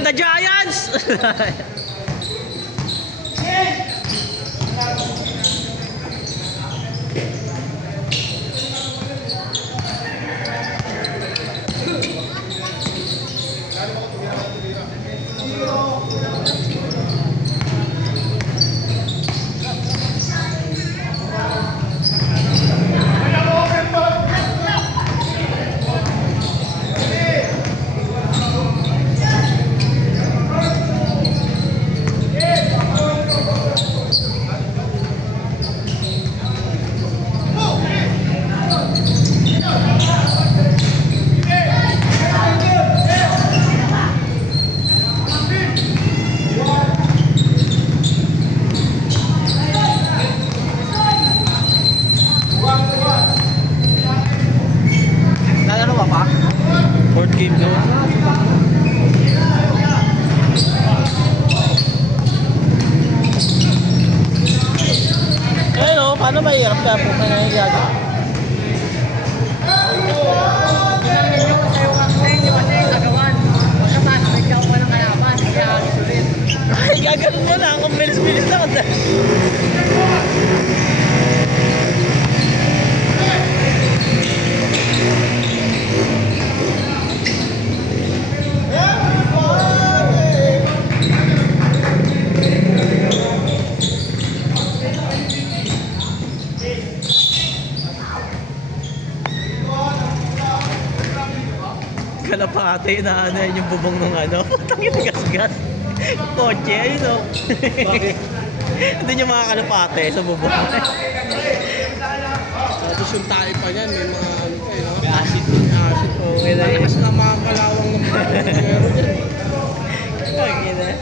The Giants! Fourth game doon. Eh no, paano mahirap ka po na nangyayari? Ay, gaganon mo lang. Ang bilis-bilis lang. Kalapate na ano yung bubong ng ano. Tangin na gas-gas. Kotse, ayun o. Bakit? Hindi nyo mga kalapate sa bubong. Tapos yung tayo pa niyan, may mga ano pa eh, no? May acid din. Acid. Okay na yun. Malakas na mga kalawang ng mga meron dyan. Okay na.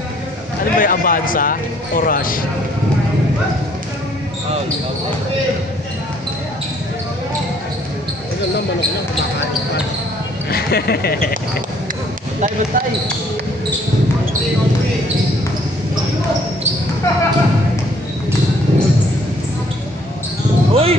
Ano ba yung Avanza o Rush? Ayun lang, manok lang, kumakain pa. Tayo ba tayo? Uy!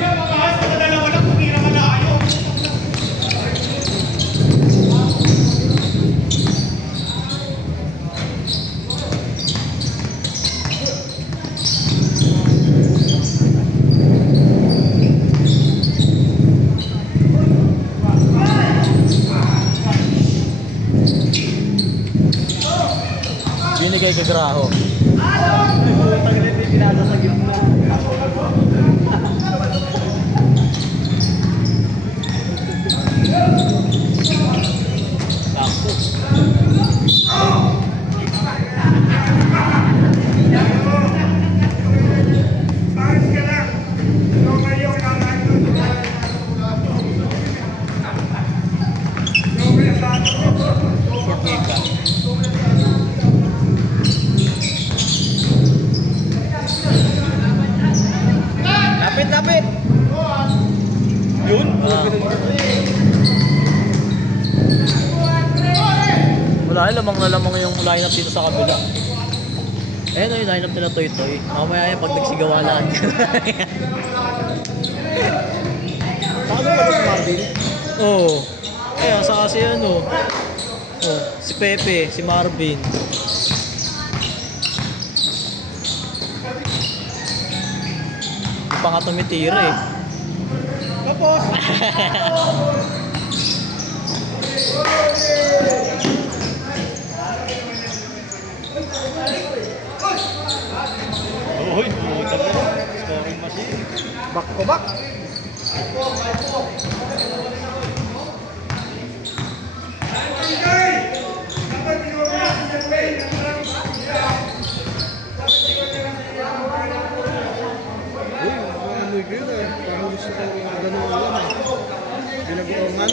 Binigay kay Graho. Pinasa sa gitna. Sakto. Short game ka. Lapit! Yun? Wala, lamang na lamang yung lineup dito sa kabila. Eh, no, yung lineup nila Toy-Toy. Mamaya yan pag nagsigawalaan ka na. Saka doon ba si Marvin? Oo. Eh, saka si ano. Oh, si Pepe, si Marvin. Di pa nga tumitira eh. Tapos! Uy, puta po. Scoring machine. Back to back! Parang gusto ko gano'n lang. Binagoongan.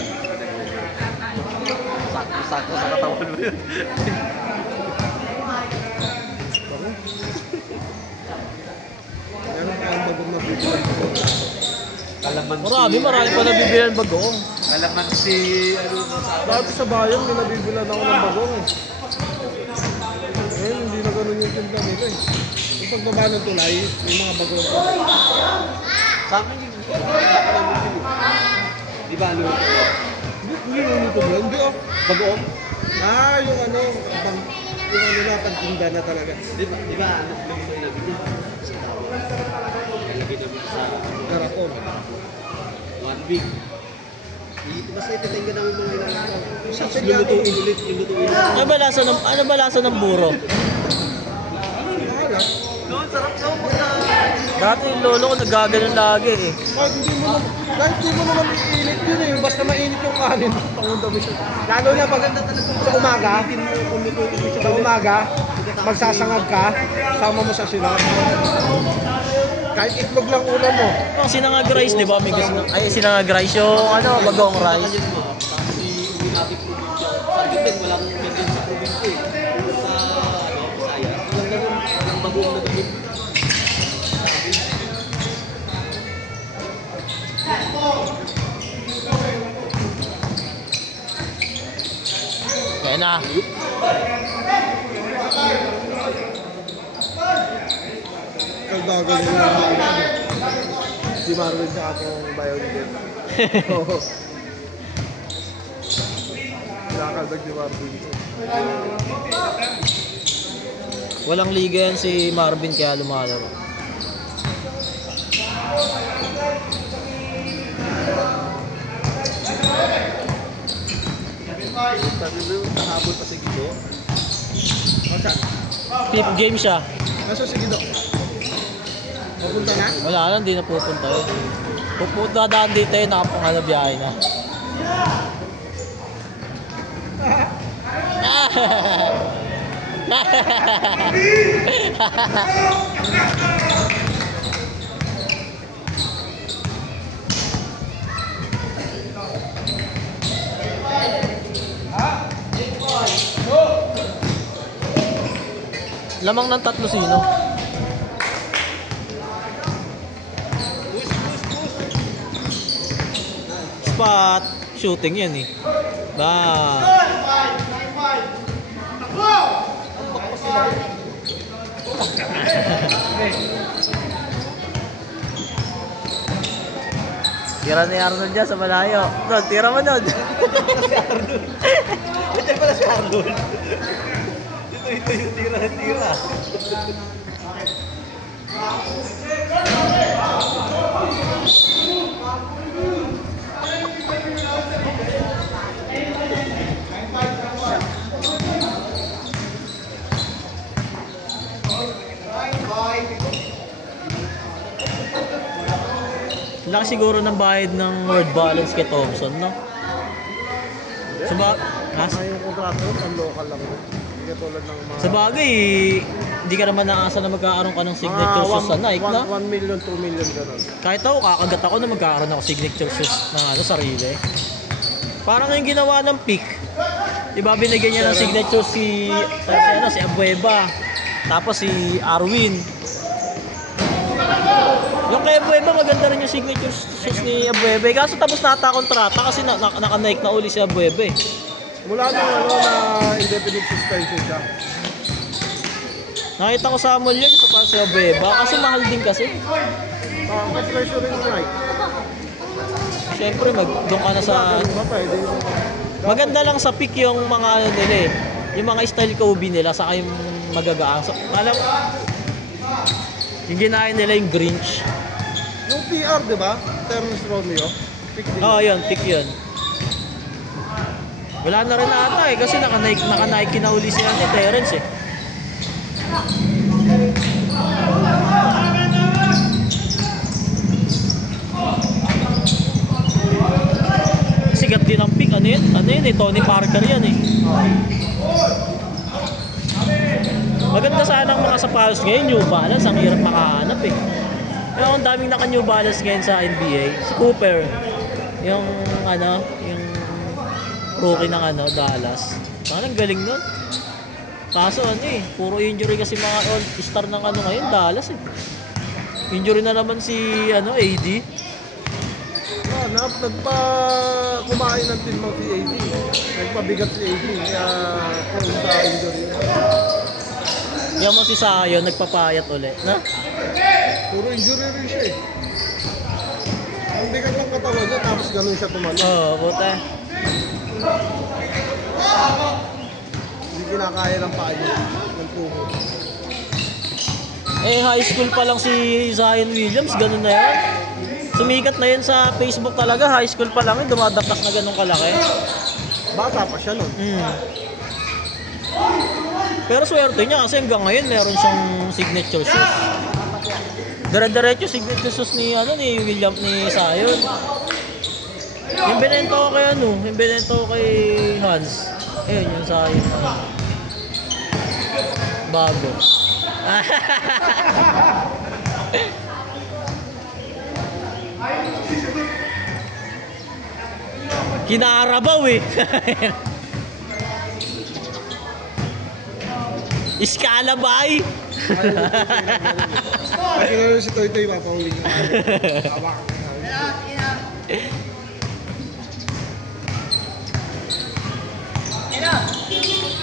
Sakto sa katawan mo yun. Meron pa ang bagong nabibilan. Marami pa nabibilan bagong. Kalamansi, ano masabi? Dati sa bayan, may nabibilan ako ng bagong eh. Ngayon, hindi na gano'n yung tinda nila eh. Yung pagbaba ng tulay, may mga bagong pa. Sa akin, hindi ko di ba, ano? Hindi nito ba? Hindi oh. Bagoong? Ah, yung ano, yung ano na, pagtinda na talaga. Di ba, ano lang ito ilagay niya? Sa tao. Ilagay namin sa Garapon. 1 week. Basta ititingga namin mga ilang araw. Sa Lulutuin ulit, lulutuin. Ano ba lasa ng buro? Mahalap. Dati yung lolo ko nagaganon lagi eh. Kahit hindi mo naman iinit yun eh. Basta mainit yung kanin. Pangundami siya. Lalo na pag sa umaga, magsasangag ka, sama mo sa sinag. Kahit itlog lang ulam mo. Yung sinangag rice, di ba? May gusto na. Ay, sinangag rice yung ano, bagong rice. Kasi uwi natin probinsya. Sa Giteng, walang ganyan sa probinsya eh. Sa Visayas, walang ganun. Ang bagoong na ganun. Kaya na. Kaldagan yung si Marvin sa ating biologist. Oo. Kinakaldag si Marvin. Walang liga yan si Marvin kaya lumalaro. Sabi mo, nahabol pa si Guido. Masan? Fifth game siya. Nasa sige Dok. Papunta na? Wala lang, hindi na pupunta eh. Pupunta daan dito eh, nakapangala biyahe na. Lamang ng tatlo sino? Spot shooting yan eh. Ba. Tira ni Arnold dyan sa malayo. Dod, tira mo Dod. Ito pala si Arnold. Ito yung tira. Laki siguro ng bayad ng word balance kay Thompson, no? Ay, yung kontrato, ang local lang. Hindi katulad ng mga... Sa bagay, hindi ka naman naasa na magkakaroon ka ng signature shoes sa Nike, no? 1 million, 2 million gano'n. Kahit ako, kakagat ako na magkakaroon ako signature shoes na ano, sarili. Parang yung ginawa ng pick. Diba, binigyan niya ng signature si Abueva. Tapos si Arwin. Yung kay Abueva, maganda rin yung signature shoes ni Abueva. Kaso tapos nata kontrata kasi naka-Nike na uli si Abueva eh. Mula nung ano na indefinite suspension siya. Nakita ko sa mall yun, isa pa si Abueva. Kasi mahal din kasi. Mas presyo rin yung Nike. Siyempre, doon ka na sa... Ba, pwede yung... Maganda lang sa pick yung mga ano nila eh. Yung mga style Kobe nila, saka yung magagaang. So, alam, yung ginaya nila yung Grinch. Yung PR, di ba? Terence Romeo. Pick din. Oo, yun, pick yun. Wala na rin ata eh, kasi naka-Nike na uli siya ni Terence eh. Sigat din ang pick, ano yun? Ano yun eh, Tony Parker yan eh. Maganda sana ang mga sapatos ngayon, New Balance, ang hirap makahanap eh. Pero ang daming naka New Balance ngayon sa NBA, si Cooper, yung ano, yung rookie ng ano, Dallas. Parang galing nun. Kaso ano eh, puro injury kasi mga all-star ng ano ngayon, Dallas eh. Injury na naman si ano, AD. Kumain ng team ng si AD. Nagpabigat si AD. Kaya kung sa injury. Yan mo si Sayo, nagpapayat ulit, na? Puro injury rin siya eh. Ang bigat ng katawan niya, tapos ganun siya tumalo. Oo, puta. Hindi kinakaya ng paa niya. Ng tubo. Eh, high school pa lang si Zion Williams, ganun na yan. Sumikat na yan sa Facebook talaga, high school pa lang yun, dumadakas na ganun kalaki. Bata pa siya nun. Pero swerte niya kasi hanggang ngayon meron siyang signature shoes. Dire-diretso signature shoes ni William ni Zion. Yung binenta ko kay yung binenta ko kay Hans. Ayun yung Zion. Bago. Kinarabaw eh. Iskalabay. Pag kinalo si Toy Toy, mapahuli ka. Hawak.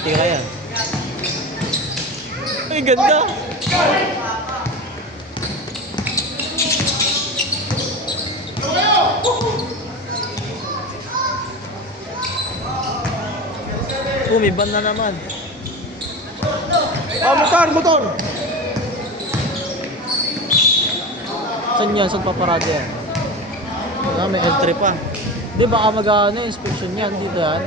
Tira yan. Ay, ganda. Umiban na naman. Motor! Saan yan? Saan paparada yan? Wala, may L3 pa. Di baka mag-ano, inspection yan. Dito yan.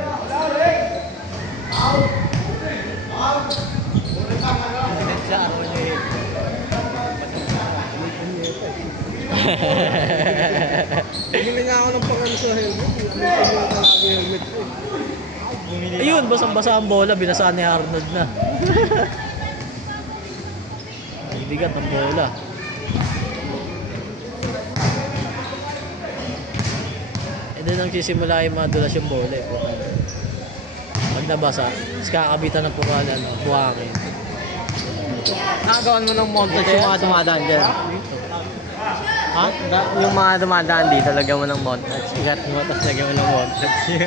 Bumili nga ako ng pangano sa helmet. Bumili nga talaga yung helmet ko. Ayun, basang-basa ang bola. Binasaan ni Arnold na. Ang bigat ang bola. E doon ang sisimula yung madulas yung bola eh. Pag nabasa, tapos kakabitan ng buhangin. Nakagawan mo ng montage yung mga dumadaan dyan. Ha? Yung mga dumadaan dito, lagyan mo ng montage. Ikat mo, tapos lagyan mo ng montage.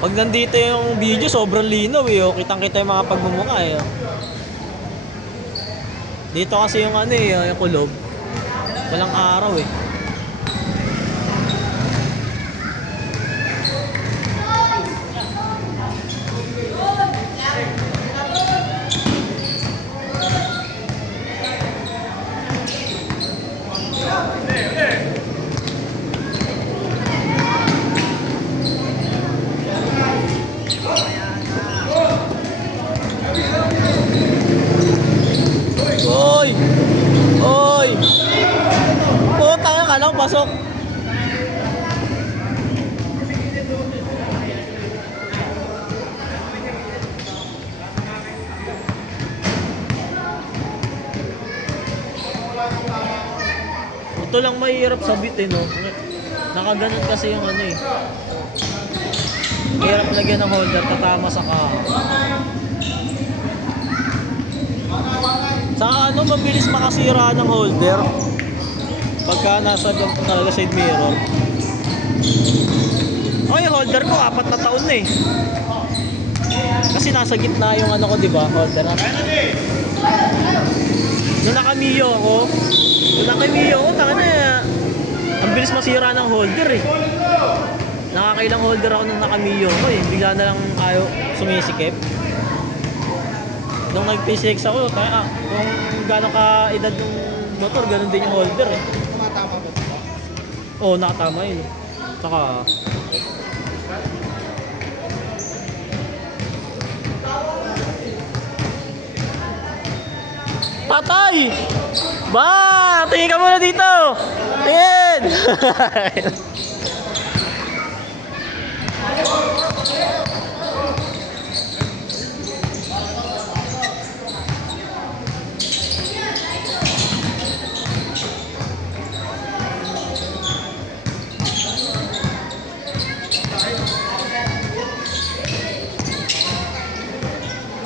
Pag nandito yung video, sobrang linaw eh. Oh. Kitang-kita yung mga pagmumukha eh. Oh. Dito kasi yung yung kulob. Walang araw eh. Oy! Oy! Puta ka lang, pasok! Ito lang mahirap sabit eh, no? Nakaganon kasi yung eh. Hirap lagyan ng holder, tatama sa Sa mabilis makasira ng holder pagka nasa ganito talaga side mirror. Okay, holder ko 4 na taon na eh. Kasi nasa gitna yung ko, di ba? Holder na. Nung nakamiyo ako, taka na, ang bilis masira ng holder eh. Nakakailang holder ako nung nakamiyo ko eh. Bigla na lang ayaw sumisikip. Nung nag-P6 ako, kung gano'n ka edad ng motor, gano'n din yung holder eh. Tumatama ba ito? Oo, nakatama yun. Saka... Patay! Ba! Tingin ka muna dito! Tingin!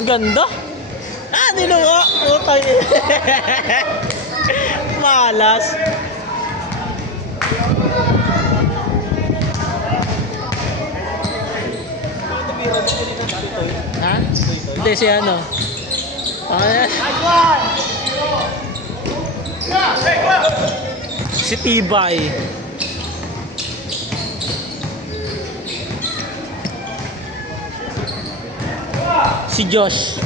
Ganda. Ah, niluwa. Utang. Malas. Ha? Hindi si ano. Si Tibay. Si Josh.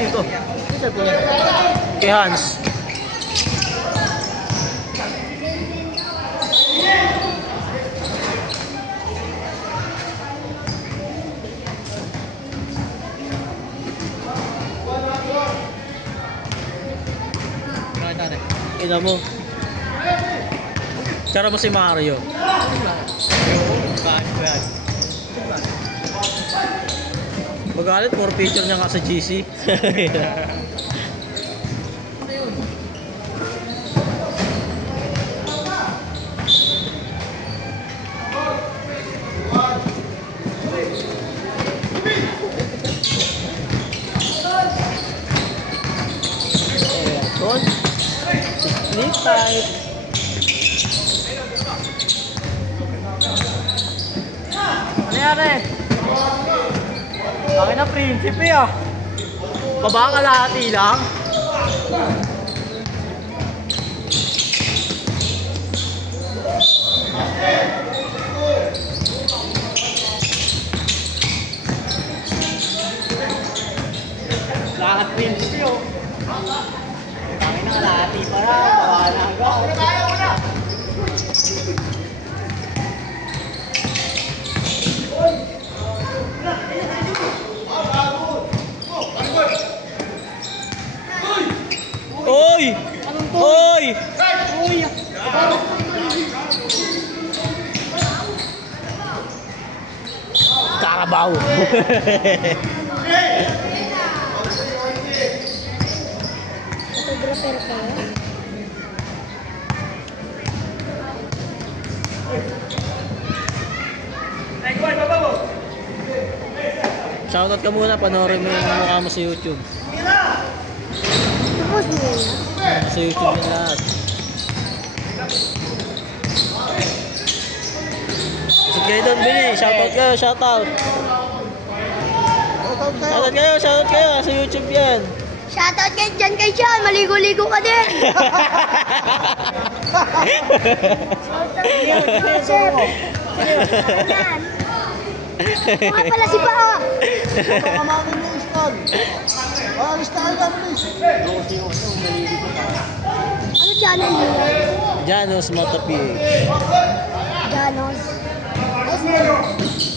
Ito. Kay Hans. Ina mo. Tsara mo si Mario. Magalit, more picture niya nga sa GC. Ayan, Sleep tight. Ano yari? Akin na prinsipe ah. Baba kalahati lang. Lahat prinsipe oh. Akin na kalahati pa na. Baba na hanggang. Oy! Oy! Oy! Carabao. Photographer kayo? Shoutout ka muna, panoorin mo yung mukha mo sa YouTube. Tapos mo yun. Sa YouTube yung lahat. Shout kayo doon, Billy. Shoutout kayo, shoutout. Shoutout kayo. Sa YouTube yan. Shoutout kayo dyan kay Sean. Maligo-ligo ka din. Mga pala si Pao. Kamakin mo stall. Stall ka please. Ano channel yun? Janos Moto PH. Janos.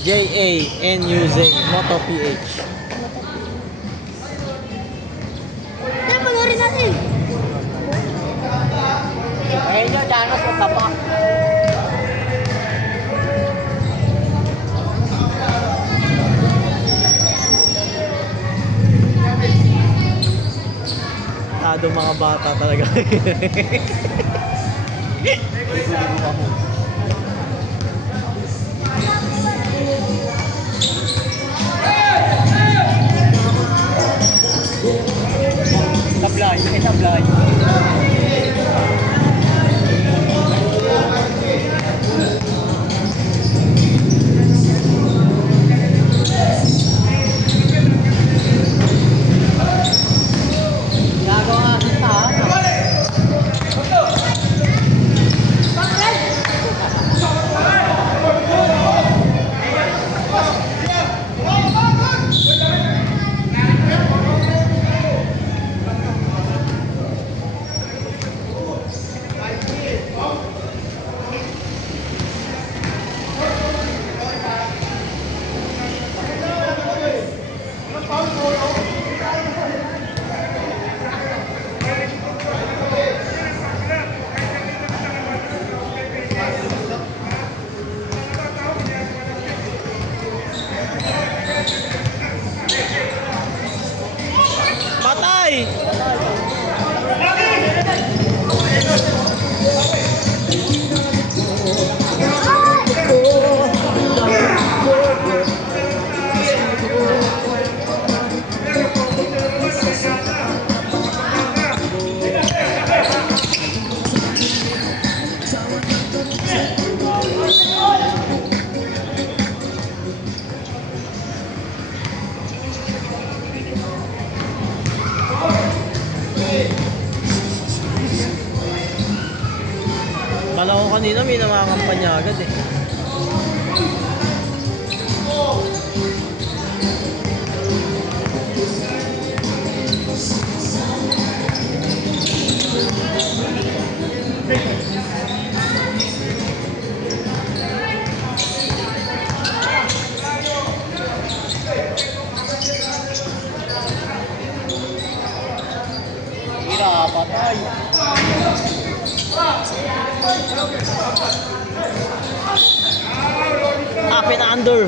Januz Moto PH. Tara, panoorin natin. Ayun nyo, Janos Moto. Tado mga bata talaga. Tablay, tablay. Kala ko kanina may namakampanya agad eh. Hira, patay. Up and under.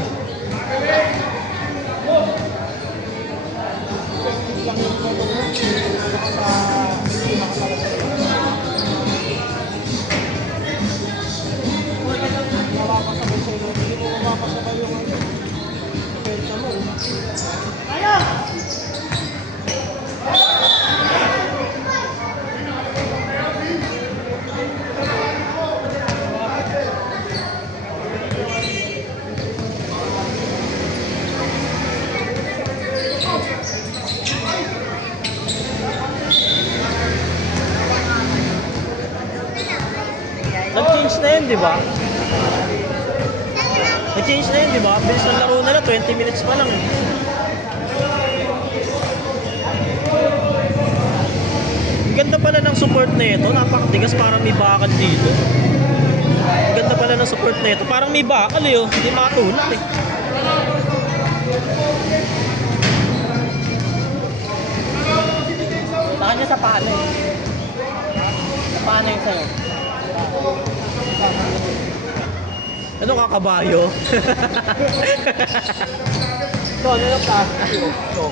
Nag-change na yun, di ba? Nag-change na yun, di ba? Bilis ng laro nila, 20 minutes pa lang eh. Ganda pala ng support na ito, napakatigas, parang may bakal dito. Ganda pala ng support na ito, parang may bakal eh, oh. Hindi makatulak eh. Sa kanya sa pano eh. Sa pano yung sa'yo. Ano kakabayo? Ito, ano yung taas? Ito.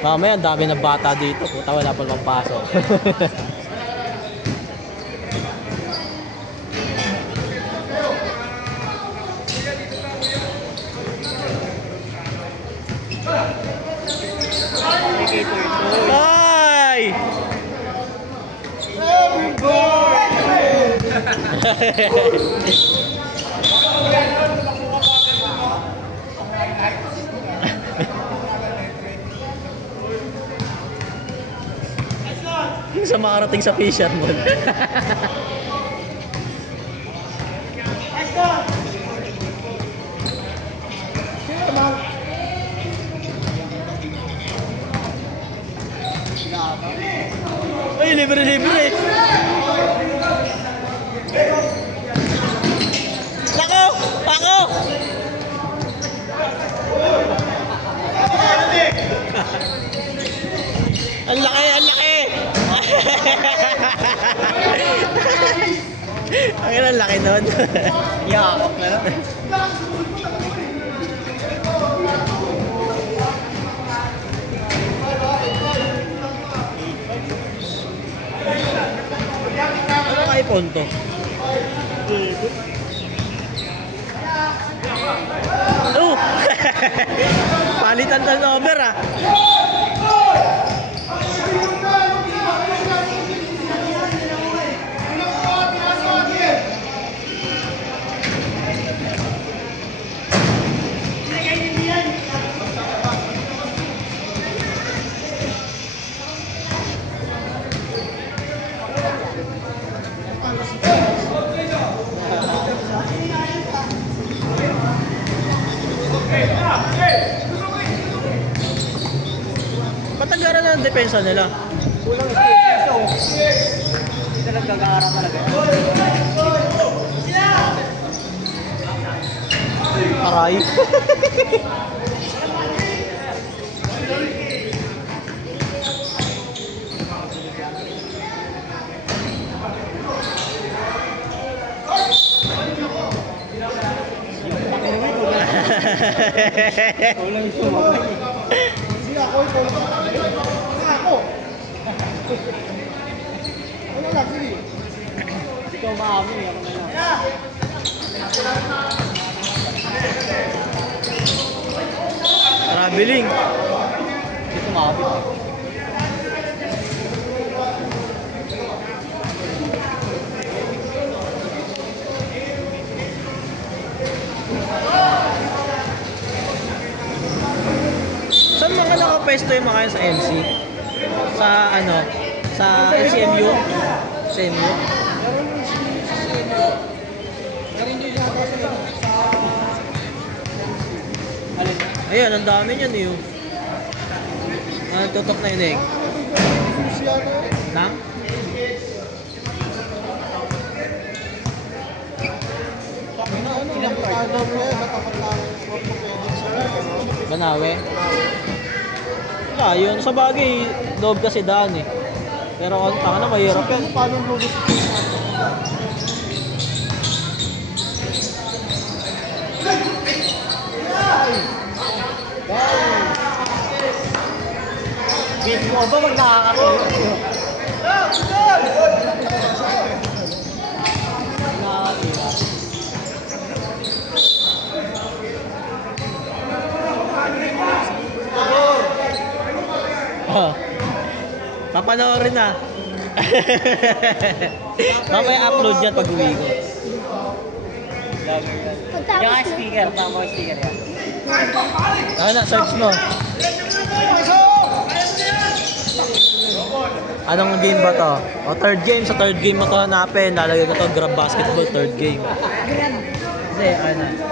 Mamaya, ang dami ng bata dito. Puta, wala pa namang pasok. Ay! Sa makarating sa Fisherman. Ay, libre-libre. Nako! Ako! Ang laki, ang laki! Ang laki nun. Yakap na. Ano kay Ponto? Oh! Palitan ng number ah. Patagaran na ang depensa nila. Kulang space dito. Hindi talaga gagara talaga. Aray. Kulang ito mamay. Hindi ako, ikaw lang. Ako! Ano lang, sige. Hindi ka umaamin. Ako na lang. Traveling. Hindi sumabit. pwesto yung mga yun sa MC? Sa ano? Sa SCMU? SCMU? Meron din yata sila. Ayan, ang dami niyan eh. Tutok na yun eh. Susi yata. Na? Ano, nakakada mo yan. Natapat lang orthopedic sa Banawe? Wala, yun. Sa bagay, loob kasi daan eh. Pero ang tanga na, mahirap yan. Paano lulus ito? Game mo ba pag nakakatuloy? Oh. Papanoorin na. Mamaya upload yan pag uwi ko. Pagtapos na. Speaker, tama yung speaker yan. Ano na, search mo. Anong game ba to? O, third game. Sa third game mo to hanapin. Lalagay ko to, Grab Basketball, third game. Grab. Hindi, ano.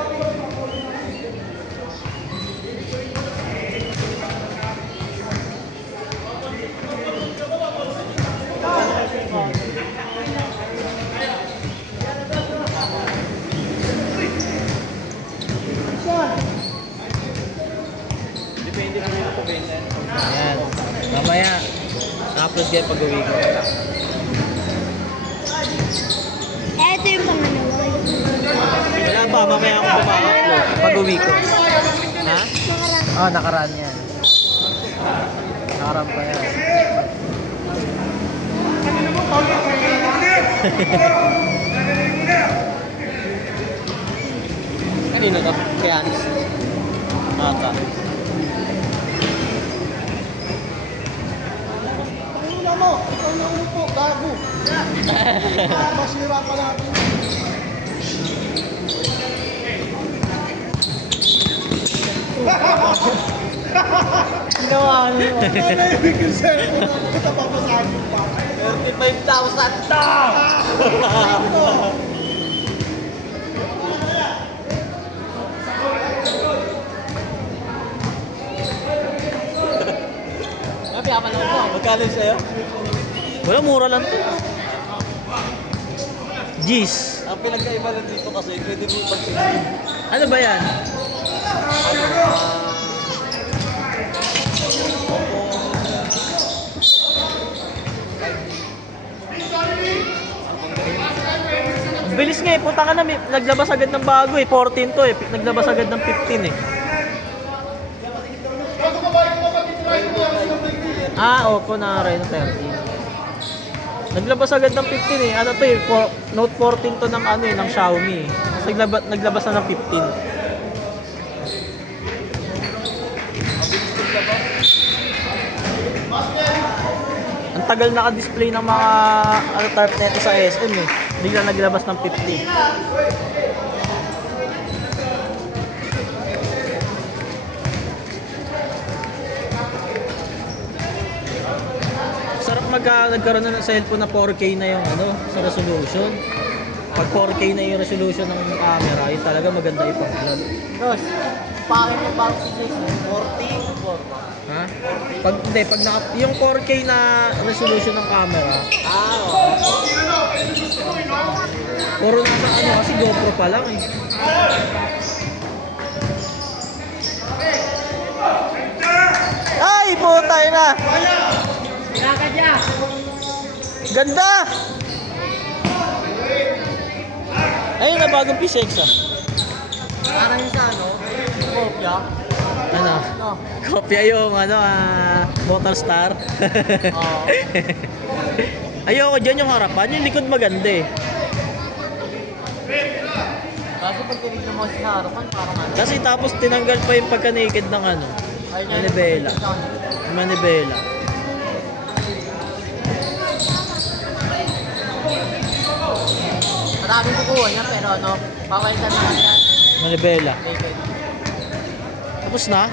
Depende kung ano po benta. Ayan. Mamaya, upload yan pag uwi ko. Ito yung pangalawa. Wala pa, mamaya ako upload pag uwi ko. Ha? Nakaraan. Oh, nakaraan yan. Nakaraan pa yan. Kanino to? Kaya Mata. Ano mo? Ikaw na upo, gago. Masira pa natin. ginawa ano yun? Nanahimik yung cellphone. Kita papasahan yung pa. 35,000 to! Sabi ako naman mo, magkano sa'yo? Wala, mura lang to. Jeez. Ang pinagkaiba lang dito kasi, pwede mo pag-tingin. Ano ba yan? Ang bilis nga eh, puta ka na, naglabas agad ng bago eh, 14 to eh, naglabas agad ng 15 eh. Ah, Oppo na Reno 13. Naglabas agad ng 15 eh, ano to eh, Note 14 to ng ano eh, ng Xiaomi eh. Naglabas na ng 15. Ang tagal naka-display ng mga ano type nito sa SM eh. Bigla naglabas ng 50. Sarap nagkaroon na ng cellphone na 4K na yung ano sa resolution. Pag 4K na yung resolution ng camera, yun talaga maganda ipag-vlog. Ross, pangit mo ba si Jason? 40 o 4? Ha? Pag yung 4K na resolution ng camera, Oo. puro nasa ano kasi GoPro pa lang eh. Ay, putay na! Kinakadya! Ganda! Ayun na, bagong PCX ah. Parang yung sa ano? Kopya? Ano? No. Kopya yung ano, Motor Star. Oo. Ayoko dyan yung harapan, yung likod maganda eh. Kasi pag tinignan mo sa harapan, parang ano? Kasi tapos tinanggal pa yung pagka-naked ng ano, manibela. Manibela. Maraming kukuha niya, pero ano, papalitan naman yan. Manibela. Naked. Tapos na?